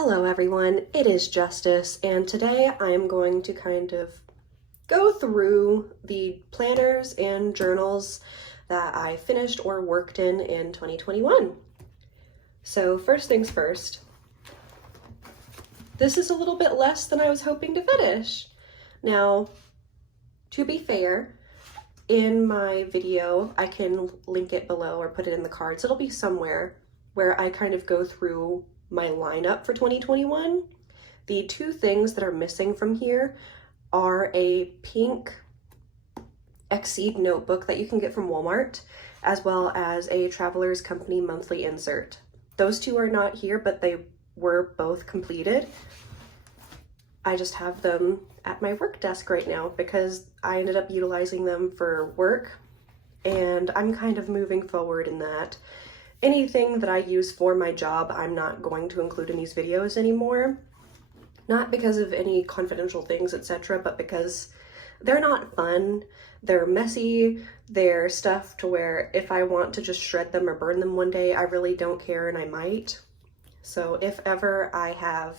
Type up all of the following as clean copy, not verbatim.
Hello everyone, it is Justice, and today I'm going to kind of go through the planners and journals that I finished or worked in 2021. So first things first, this is a little bit less than I was hoping to finish. Now, to be fair, in my video, I can link it below or put it in the cards. It'll be somewhere where I kind of go through my lineup for 2021. The two things that are missing from here are a pink Exceed notebook that you can get from Walmart, as well as a Traveler's Company monthly insert. Those two are not here, but they were both completed. I just have them at my work desk right now because I ended up utilizing them for work, and I'm kind of moving forward in that. Anything that I use for my job, I'm not going to include in these videos anymore. Not because of any confidential things, etc., but because they're not fun. They're messy. They're stuff to where if I want to just shred them or burn them one day, I really don't care, and I might. So if ever I have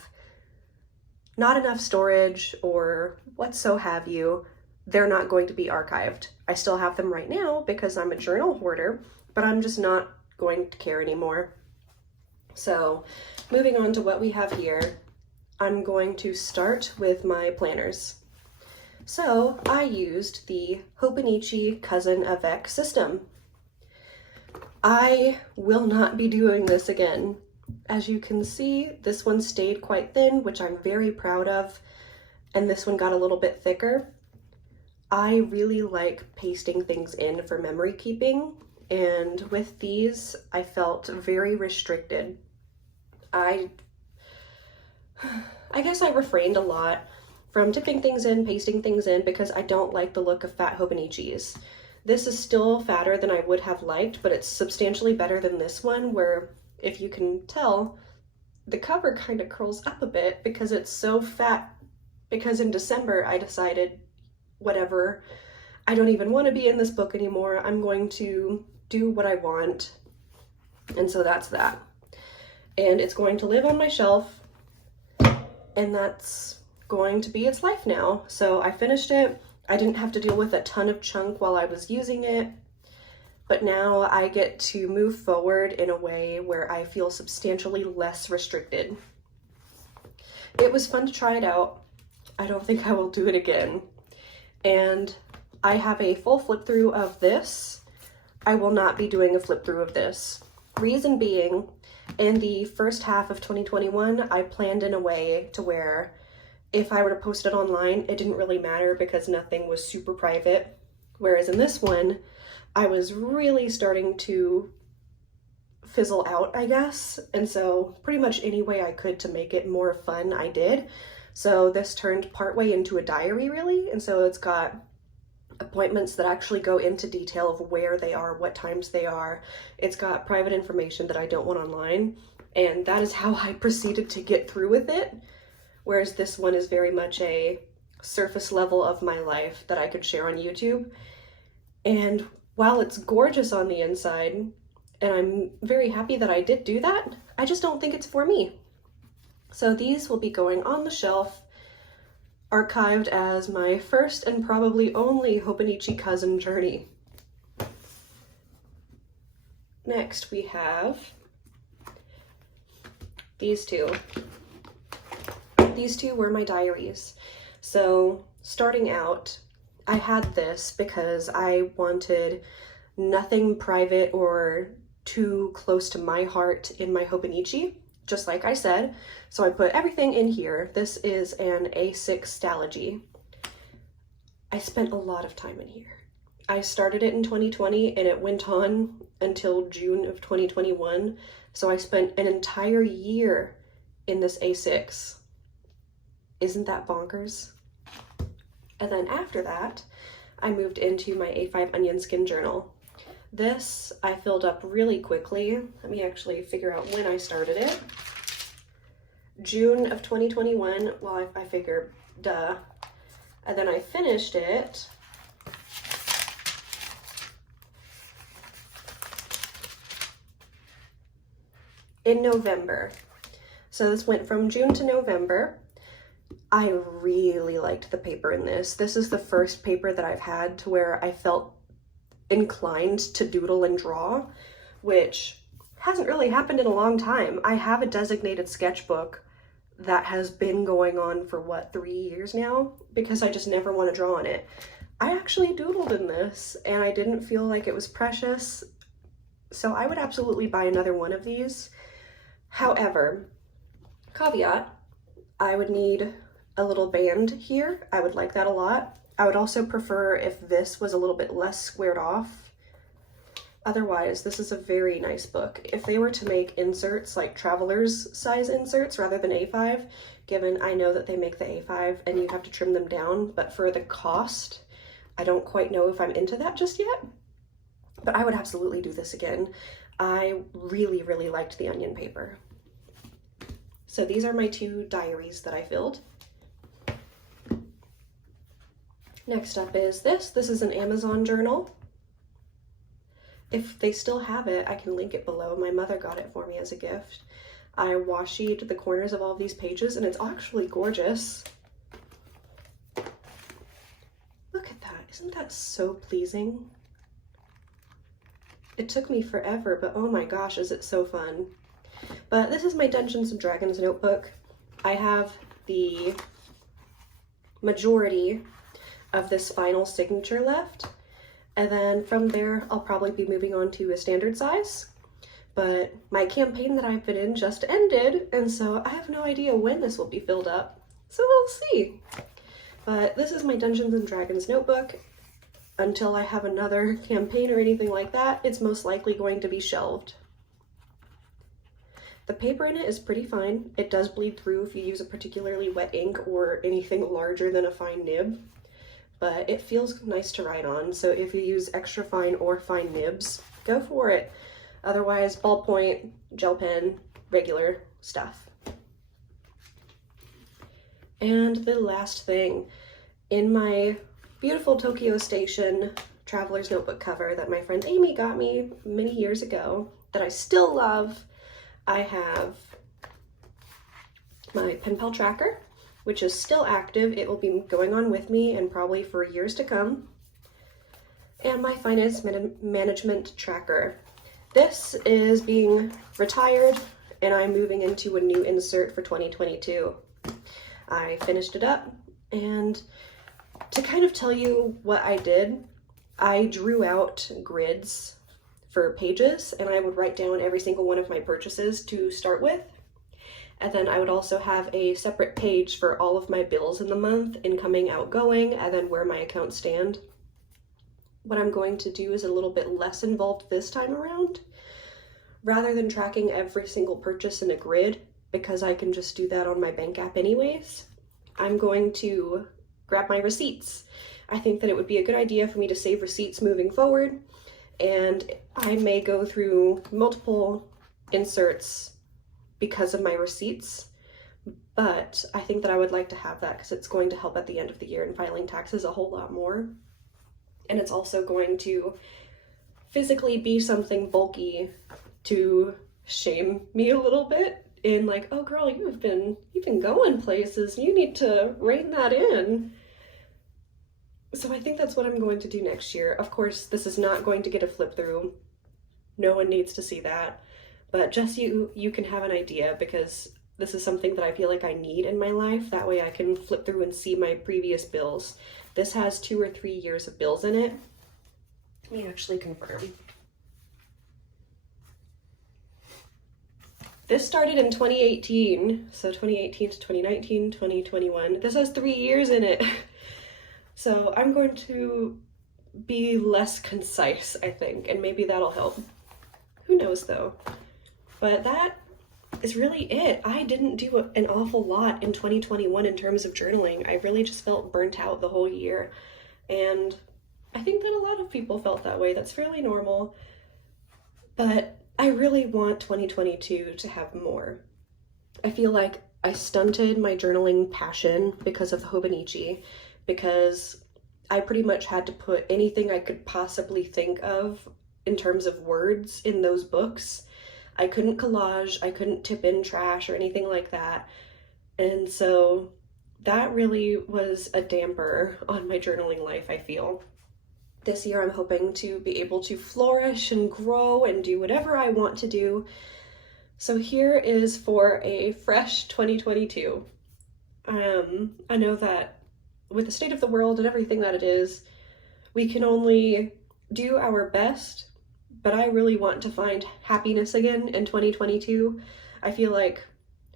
not enough storage or what so have you, they're not going to be archived. I still have them right now because I'm a journal hoarder, but I'm just not going to care anymore. So moving on to what we have here, I'm going to start with my planners. So I used the Hobonichi Cousin of X system. I will not be doing this again. As you can see, this one stayed quite thin, which I'm very proud of, and this one got a little bit thicker. I really like pasting things in for memory keeping, and with these, I felt very restricted. I guess I refrained a lot from dipping things in, pasting things in, because I don't like the look of fat Hobonichis. This is still fatter than I would have liked, but it's substantially better than this one, where, if you can tell, the cover kind of curls up a bit because it's so fat, because in December I decided, whatever, I don't even want to be in this book anymore. I'm going to do what I want. And so that's that. And it's going to live on my shelf, and that's going to be its life now. So I finished it. I didn't have to deal with a ton of chunk while I was using it, but now I get to move forward in a way where I feel substantially less restricted. It was fun to try it out. I don't think I will do it again. And I have a full flip through of this. I will not be doing a flip through of this. Reason being, in the first half of 2021, I planned in a way to where if I were to post it online, it didn't really matter because nothing was super private. Whereas in this one, I was really starting to fizzle out, I guess. And so pretty much any way I could to make it more fun, I did. So this turned partway into a diary, really. And so it's got appointments that actually go into detail of where they are, what times they are. It's got private information that I don't want online. And that is how I proceeded to get through with it. Whereas this one is very much a surface level of my life that I could share on YouTube. And while it's gorgeous on the inside, and I'm very happy that I did do that, I just don't think it's for me. So these will be going on the shelf, archived as my first and probably only Hobonichi Cousin journey. Next we have these two. These two were my diaries. So starting out, I had this because I wanted nothing private or too close to my heart in my Hobonichi, just like I said. So I put everything in here. This is an A6 Stalogy. I spent a lot of time in here. I started it in 2020 and it went on until June of 2021. So I spent an entire year in this A6. Isn't that bonkers? And then after that, I moved into my A5 Onion Skin Journal. This I filled up really quickly. Let me actually figure out when I started it. June of 2021, well, I figured, duh. And then I finished it in November. So this went from June to November. I really liked the paper in this. This is the first paper that I've had to where I felt inclined to doodle and draw, which hasn't really happened in a long time. I have a designated sketchbook that has been going on for what, 3 years now, because I just never want to draw on it. I actually doodled in this and I didn't feel like it was precious, so I would absolutely buy another one of these. However, caveat, I would need a little band here. I would like that a lot. I would also prefer if this was a little bit less squared off. Otherwise, this is a very nice book. If they were to make inserts, like traveler's size inserts rather than A5, given I know that they make the A5 and you have to trim them down, but for the cost, I don't quite know if I'm into that just yet. But I would absolutely do this again. I really, really liked the onion paper. So these are my 2 diaries that I filled. Next up is this. This is an Amazon journal. If they still have it, I can link it below. My mother got it for me as a gift. I washi-ed the corners of all these pages and it's actually gorgeous. Look at that. Isn't that so pleasing? It took me forever, but oh my gosh, is it so fun. But this is my Dungeons and Dragons notebook. I have the majority of this final signature left. And then from there, I'll probably be moving on to a standard size. But my campaign that I've been in just ended, and so I have no idea when this will be filled up. So we'll see. But this is my Dungeons and Dragons notebook. Until I have another campaign or anything like that, it's most likely going to be shelved. The paper in it is pretty fine. It does bleed through if you use a particularly wet ink or anything larger than a fine nib, but it feels nice to write on. So if you use extra fine or fine nibs, go for it. Otherwise, ballpoint, gel pen, regular stuff. And the last thing, in my beautiful Tokyo Station traveler's notebook cover that my friend Amy got me many years ago that I still love, I have my pen pal tracker, which is still active. It will be going on with me and probably for years to come. And my finance management tracker. This is being retired and I'm moving into a new insert for 2022. I finished it up, and to kind of tell you what I did, I drew out grids for pages and I would write down every single one of my purchases to start with. And then I would also have a separate page for all of my bills in the month, incoming, outgoing, and then where my accounts stand. What I'm going to do is a little bit less involved this time around. Rather than tracking every single purchase in a grid, because I can just do that on my bank app anyways, I'm going to grab my receipts. I think that it would be a good idea for me to save receipts moving forward, and I may go through multiple inserts because of my receipts, but I think that I would like to have that because it's going to help at the end of the year in filing taxes a whole lot more. And it's also going to physically be something bulky to shame me a little bit in like, oh girl, you've been going places, you need to rein that in. So I think that's what I'm going to do next year. Of course, this is not going to get a flip through. No one needs to see that. But just you can have an idea, because this is something that I feel like I need in my life. That way I can flip through and see my previous bills. This has 2 or 3 years of bills in it. Let me actually confirm. This started in 2018, so 2018 to 2019, 2021. This has 3 years in it. So I'm going to be less concise, I think, and maybe that'll help. Who knows though? But that is really it. I didn't do an awful lot in 2021 in terms of journaling. I really just felt burnt out the whole year. And I think that a lot of people felt that way. That's fairly normal. But I really want 2022 to have more. I feel like I stunted my journaling passion because of the Hobonichi, because I pretty much had to put anything I could possibly think of in terms of words in those books. I couldn't collage, I couldn't tip in trash or anything like that. And so that really was a damper on my journaling life, I feel. This year I'm hoping to be able to flourish and grow and do whatever I want to do. So here is for a fresh 2022. I know that with the state of the world and everything that it is, we can only do our best, but I really want to find happiness again in 2022. I feel like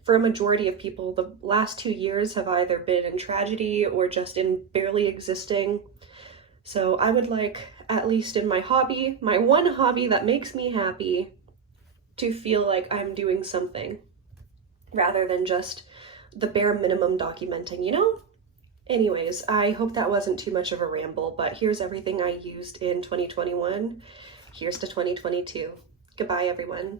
for a majority of people, the last 2 years have either been in tragedy or just in barely existing. So I would like, at least in my hobby, my one hobby that makes me happy, to feel like I'm doing something rather than just the bare minimum documenting, you know? Anyways, I hope that wasn't too much of a ramble, but here's everything I used in 2021. Here's to 2022. Goodbye, everyone.